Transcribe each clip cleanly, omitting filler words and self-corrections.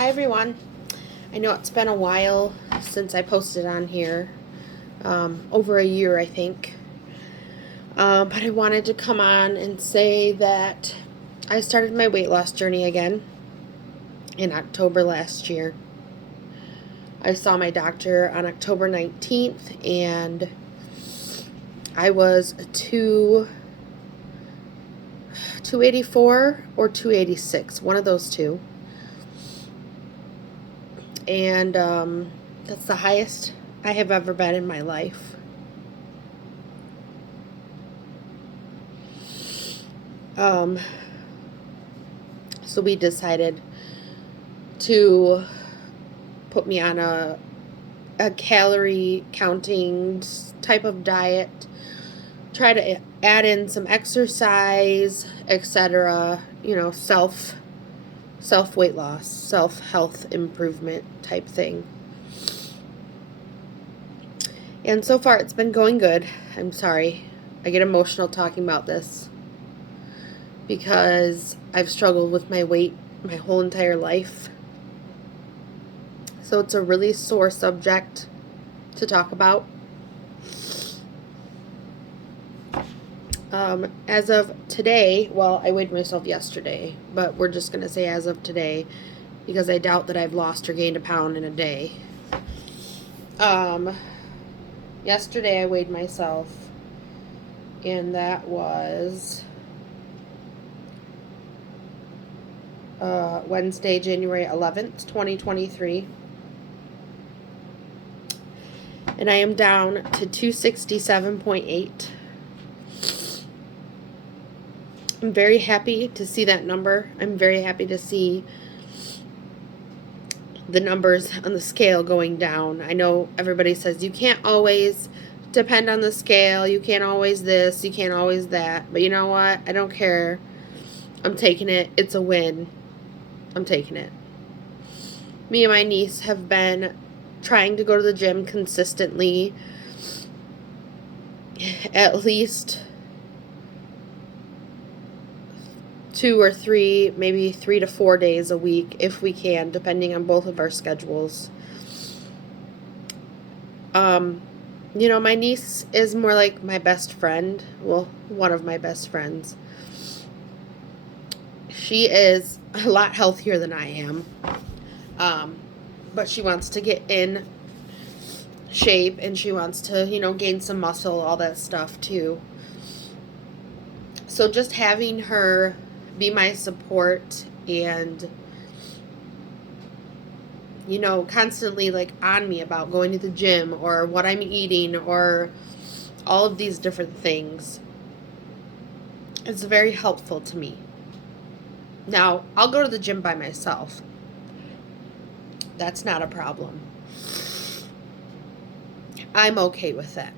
Hi everyone. I know it's been a while since I posted on here, over a year I think. But I wanted to come on and say that I started my weight loss journey again in October last year. I saw my doctor on October 19th and I was 284 or 286, one of those two. And that's the highest I have ever been in my life. So we decided to put me on a calorie counting type of diet, try to add in some exercise, etc. Self weight loss, self health improvement type thing. And so far it's been going good. I'm sorry, I get emotional talking about this because I've struggled with my weight my whole entire life. So it's a really sore subject to talk about. As of today, well, I weighed myself yesterday, but we're just going to say as of today because I doubt that I've lost or gained a pound in a day. Yesterday I weighed myself, and that was Wednesday, January 11th, 2023. And I am down to 267.8. I'm very happy to see that number. I'm very happy to see the numbers on the scale going down. I know everybody says you can't always depend on the scale. You can't always this. You can't always that. But you know what? I don't care. I'm taking it. It's a win. I'm taking it. Me and my niece have been trying to go to the gym consistently at least 2 or 3, maybe 3 to 4 days a week if we can, depending on both of our schedules. My niece is more like my best friend. Well, one of my best friends. She is a lot healthier than I am. But she wants to get in shape and she wants to, gain some muscle, all that stuff too. So just having her be my support and constantly like on me about going to the gym or what I'm eating or all of these different things, it's very helpful to me. Now, I'll go to the gym by myself. That's not a problem. I'm okay with that.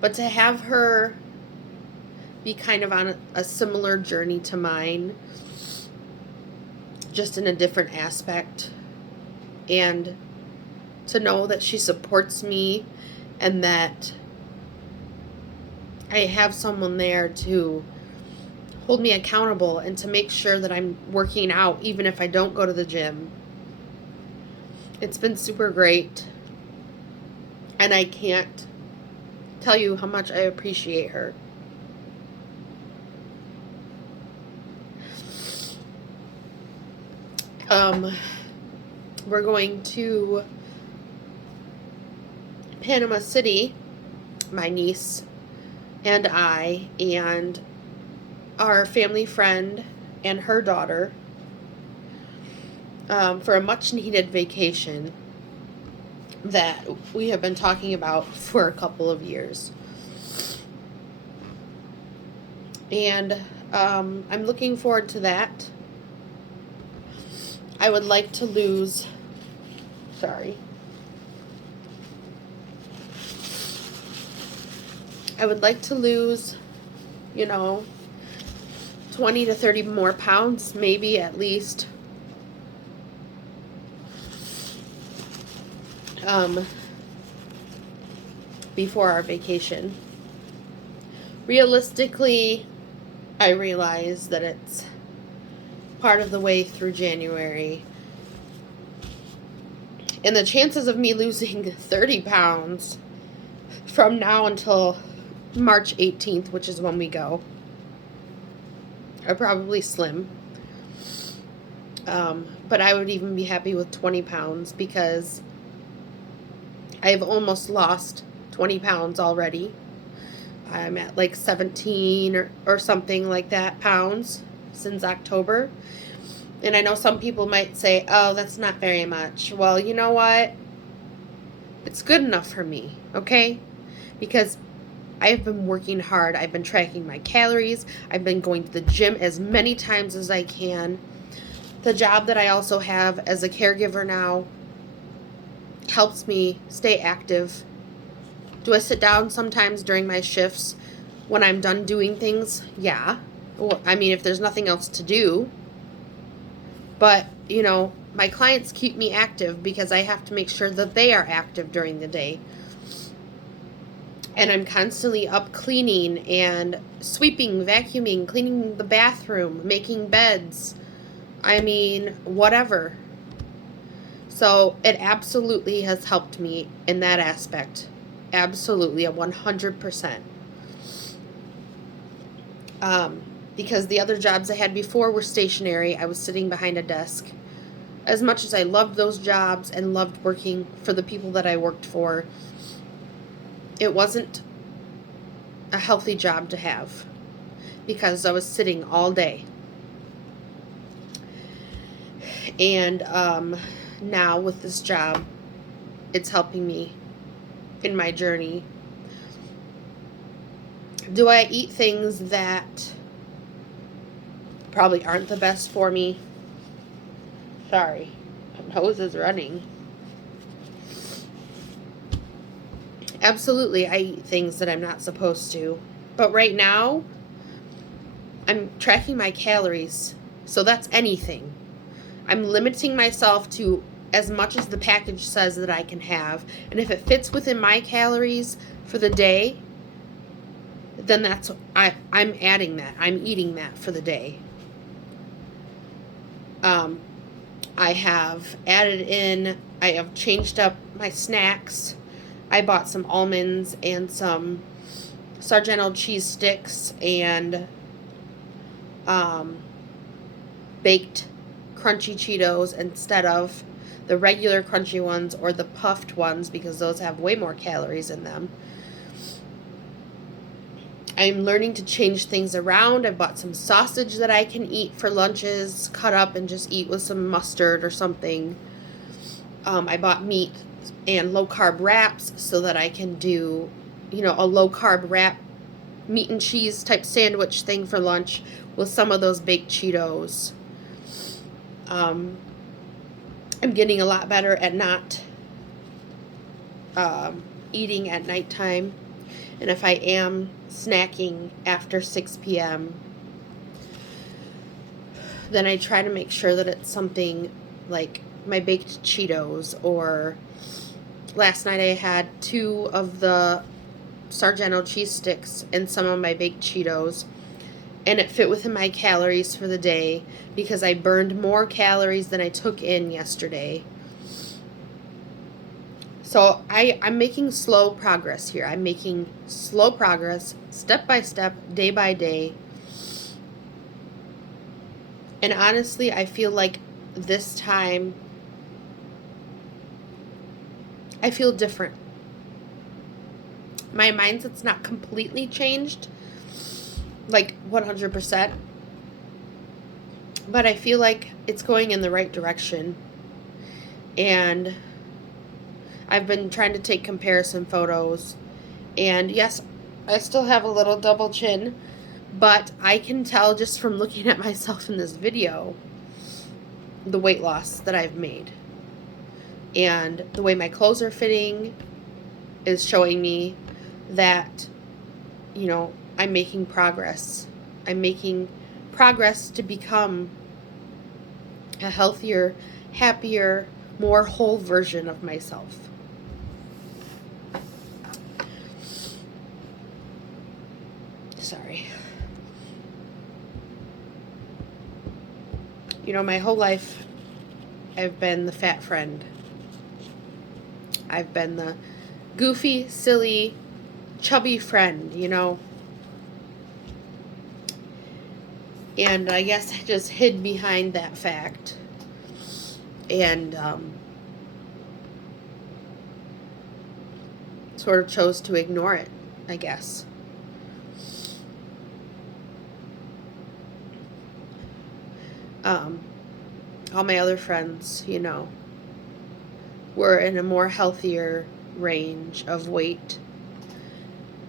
But to have her be kind of on a similar journey to mine, just in a different aspect, and to know that she supports me and that I have someone there to hold me accountable and to make sure that I'm working out even if I don't go to the gym. It's been super great, and I can't tell you how much I appreciate her. We're going to Panama City, my niece and I, and our family friend and her daughter, for a much needed vacation that we have been talking about for a couple of years. And I'm looking forward to that. I would like to lose, I would like to lose, 20 to 30 more pounds, maybe at least. Before our vacation. Realistically, I realize that it's part of the way through January. And the chances of me losing 30 pounds from now until March 18th, which is when we go, are probably slim. But I would even be happy with 20 pounds because I've almost lost 20 pounds already. I'm at like 17 or something like that pounds since October. And I know some people might say, oh, that's not very much. Well, you know what? It's good enough for me, okay? Because I've been working hard. I've been tracking my calories. I've been going to the gym as many times as I can. The job that I also have as a caregiver now helps me stay active. Do I sit down sometimes during my shifts when I'm done doing things? Yeah. Well, I mean, if there's nothing else to do. But, you know, my clients keep me active because I have to make sure that they are active during the day. And I'm constantly up cleaning and sweeping, vacuuming, cleaning the bathroom, making beds. I mean, whatever. So it absolutely has helped me in that aspect. Absolutely, 100%. Because the other jobs I had before were stationary. I was sitting behind a desk. As much as I loved those jobs and loved working for the people that I worked for, it wasn't a healthy job to have because I was sitting all day. And now with this job, it's helping me in my journey. Do I eat things that probably aren't the best for me? Sorry, my nose is running. Absolutely, I eat things that I'm not supposed to. But right now, I'm tracking my calories. So that's anything. I'm limiting myself to as much as the package says that I can have. And if it fits within my calories for the day, then I'm adding that. I'm eating that for the day. I have changed up my snacks. I bought some almonds and some Sargento cheese sticks and baked crunchy Cheetos instead of the regular crunchy ones or the puffed ones because those have way more calories in them. I'm learning to change things around. I bought some sausage that I can eat for lunches, cut up and just eat with some mustard or something. I bought meat and low-carb wraps so that I can do, a low-carb wrap meat and cheese type sandwich thing for lunch with some of those baked Cheetos. I'm getting a lot better at not eating at nighttime. And if I am snacking after 6 p.m., then I try to make sure that it's something like my baked Cheetos, or last night I had 2 of the Sargento cheese sticks and some of my baked Cheetos, and it fit within my calories for the day because I burned more calories than I took in yesterday. So I'm making slow progress here. I'm making slow progress, step by step, day by day. And honestly, I feel like this time, I feel different. My mindset's not completely changed, like 100%. But I feel like it's going in the right direction. And I've been trying to take comparison photos. And yes, I still have a little double chin, but I can tell just from looking at myself in this video the weight loss that I've made. And the way my clothes are fitting is showing me that, I'm making progress. I'm making progress to become a healthier, happier, more whole version of myself. Sorry. My whole life I've been the fat friend. I've been the goofy, silly, chubby friend. And I guess I just hid behind that fact. And sort of chose to ignore it, I guess. All my other friends, were in a more healthier range of weight.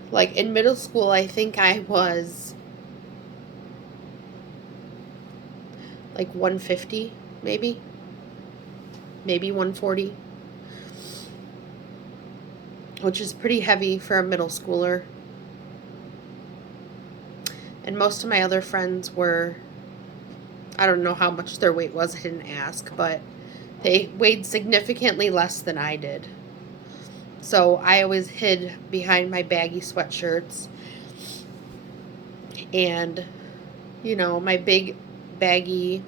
Like in middle school, I think I was like 150, maybe 140, which is pretty heavy for a middle schooler. And most of my other friends were, I don't know how much their weight was, I didn't ask, but they weighed significantly less than I did. So I always hid behind my baggy sweatshirts and, my big baggy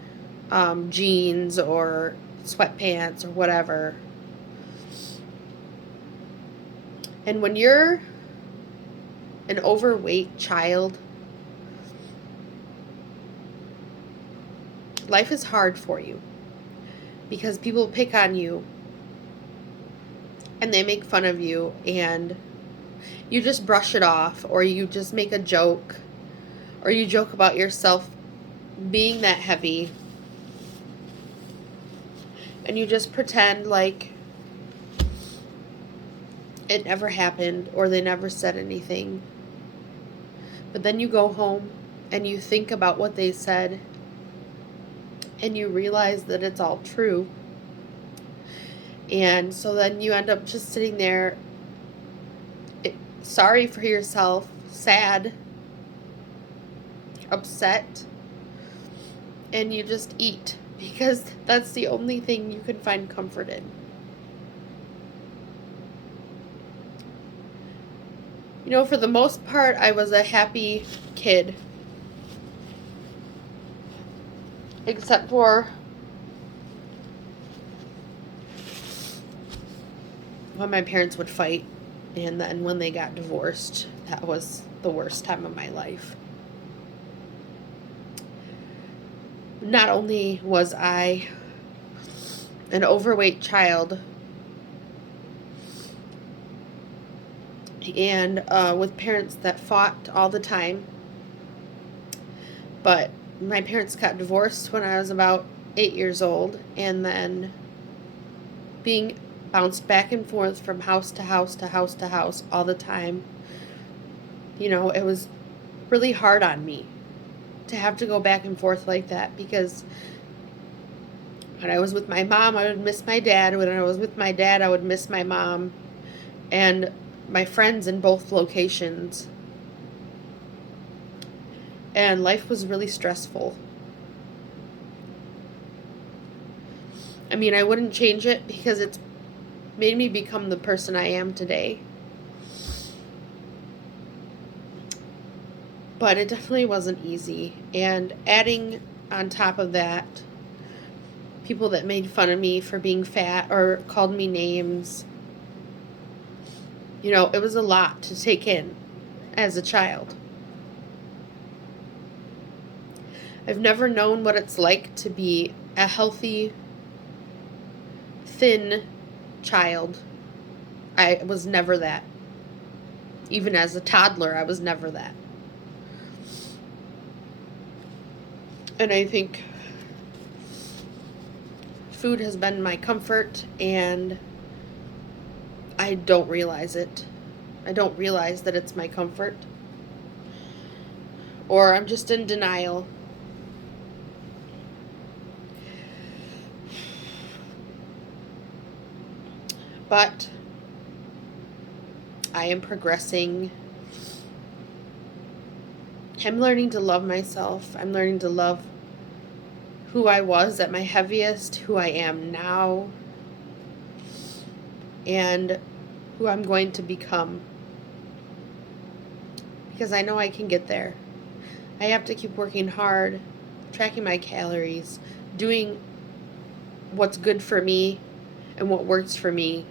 jeans or sweatpants or whatever. And when you're an overweight child, life is hard for you because people pick on you and they make fun of you, and you just brush it off, or you just make a joke, or you joke about yourself being that heavy, and you just pretend like it never happened or they never said anything. But then you go home and you think about what they said and you realize that it's all true. And so then you end up just sitting there sorry for yourself, sad, upset, and you just eat because that's the only thing you can find comfort in. For the most part, I was a happy kid. Except for when my parents would fight, and then when they got divorced, that was the worst time of my life. Not only was I an overweight child and with parents that fought all the time, but my parents got divorced when I was about 8 years old, and then being bounced back and forth from house to house to house to house all the time. It was really hard on me to have to go back and forth like that, because when I was with my mom, I would miss my dad. When I was with my dad, I would miss my mom and my friends in both locations. And life was really stressful. I mean, I wouldn't change it because it's made me become the person I am today. But it definitely wasn't easy. And adding on top of that, people that made fun of me for being fat or called me names. It was a lot to take in as a child. I've never known what it's like to be a healthy, thin child. I was never that. Even as a toddler, I was never that. And I think food has been my comfort, and I don't realize it. I don't realize that it's my comfort. Or I'm just in denial. But I am progressing. I'm learning to love myself. I'm learning to love who I was at my heaviest, who I am now, and who I'm going to become. Because I know I can get there. I have to keep working hard, tracking my calories, doing what's good for me and what works for me.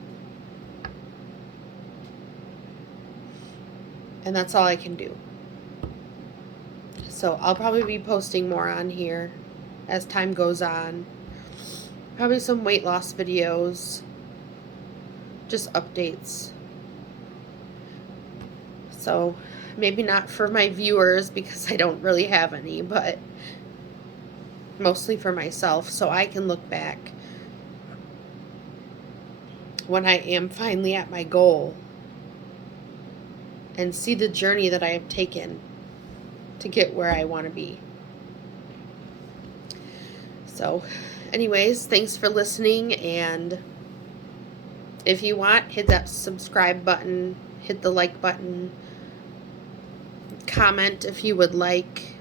And that's all I can do. So I'll probably be posting more on here as time goes on. Probably some weight loss videos. Just updates. So maybe not for my viewers because I don't really have any, but mostly for myself so I can look back when I am finally at my goal and see the journey that I have taken to get where I want to be. So, anyways, thanks for listening, and if you want, hit that subscribe button, hit the like button, comment if you would like,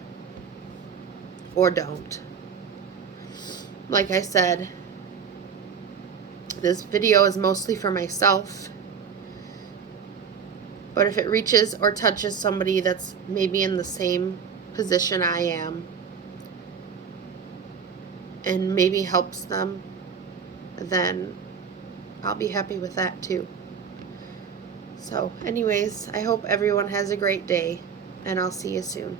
or don't. Like I said, this video is mostly for myself, but if it reaches or touches somebody that's maybe in the same position I am, and maybe helps them, then I'll be happy with that too. So anyways, I hope everyone has a great day, and I'll see you soon.